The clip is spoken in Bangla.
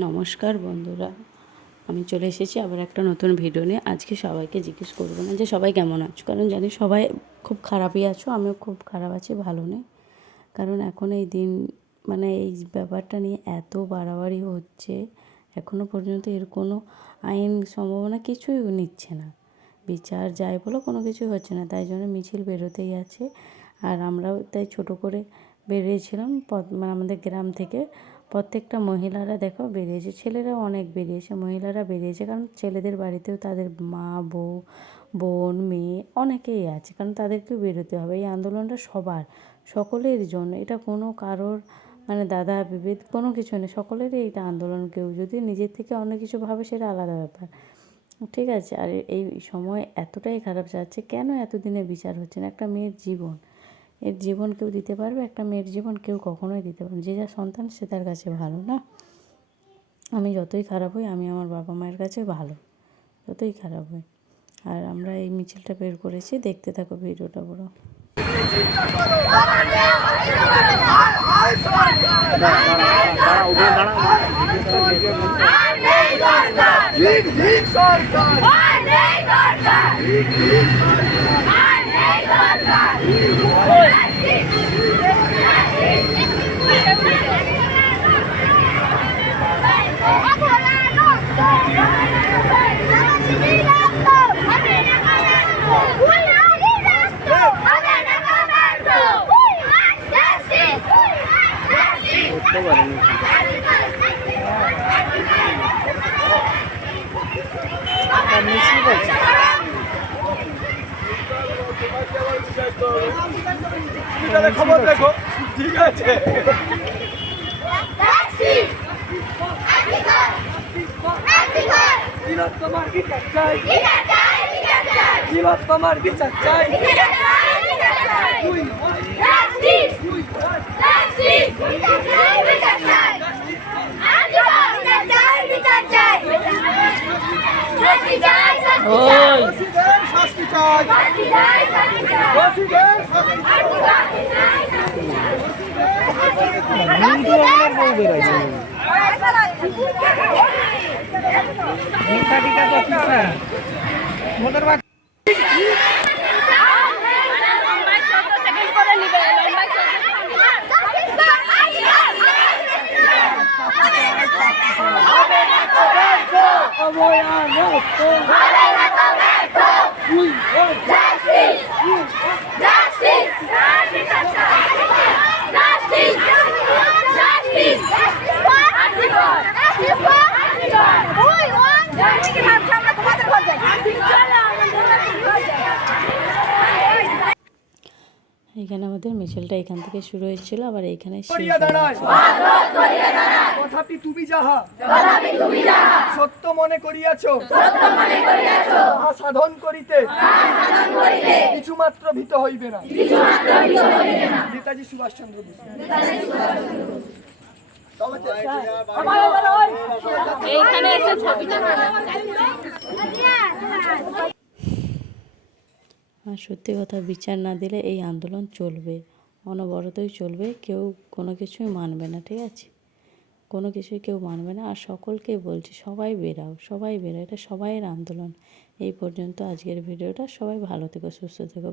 নমস্কার বন্ধুরা, আমি চলে এসেছি আবার একটা নতুন ভিডিও নিয়ে। আজকে সবাইকে জিজ্ঞেস করবো না যে সবাই কেমন আছো, কারণ জানি সবাই খুব খারাপই আছো। আমিও খুব খারাপ আছি, ভালো নেই। কারণ এখন এই দিন এই ব্যাপারটা নিয়ে এত বাড়াবাড়ি হচ্ছে, এখনও পর্যন্ত এর কোনো আইন সম্ভাবনা কিছুই নিচ্ছে না। বিচার যাই বলো, কোনো কিছুই হচ্ছে না। তাই জন্য মিছিল বেরোতেই আছে। আর আমরাও তাই ছোটো করে বেরিয়েছিলাম আমাদের গ্রাম থেকে। প্রত্যেকটা মহিলারা দেখো বেরিয়েছে, ছেলেরাও অনেক বেরিয়েছে, মহিলারা বেরিয়েছে। কারণ ছেলেদের বাড়িতেও তাদের মা, বউ, বোন, মেয়ে অনেকেই আছে, কারণ তাদেরকেও বেরোতে হবে। এই আন্দোলনটা সবার, সকলের জন্য। এটা কোনো কারোর দাদা বিভেদ কোনো কিছু নেই, সকলেরই এটা আন্দোলন। কেউ যদি নিজের থেকে অন্য কিছু ভাবে সেটা আলাদা ব্যাপার, ঠিক আছে। আর এই সময় এতটাই খারাপ যাচ্ছে, কেন এতদিনে বিচার হচ্ছে না? একটা মেয়ের জীবন, এর জীবন কেউ দিতে পারবে? একটা মেয়ের জীবন কেউ কখনোই দিতে পারবে না। যে যার সন্তান সে তার কাছে ভালো না। আমি যতই খারাপ হই, আমি আমার বাবা মায়ের কাছে ভালো, যতই খারাপ হই। আর আমরা এই মিছিলটা বের করেছি, দেখতে থাকো ভিডিওটা পুরো। খবর দেখো, ঠিক আছে। তোমার বিচার চাই, তোমার বিচার চাই। এখানে আমাদের মিছিলটা এখান থেকে শুরু হয়েছিল, আবার এইখানে তথাপি তুমি যাহা সত্য মনে করিয়াছ, সাধন করিতে কিছুমাত্র ভীত হইবে না। নেতাজি সুভাষচন্দ্র বোস। আর সত্যি কথা, বিচার না দিলে এই আন্দোলন চলবে, অনবরতই চলবে। কেউ কোনো কিছুই মানবে না, ঠিক আছে? কোনো কিছুই কেউ মানবে না। আর সকলকে বলছি, সবাই বেরাও, সবাই বেরাও, এটা সবাইয়ের আন্দোলন। এই পর্যন্ত আজকের ভিডিওটা। সবাই ভালো থেকো, সুস্থ থেকো।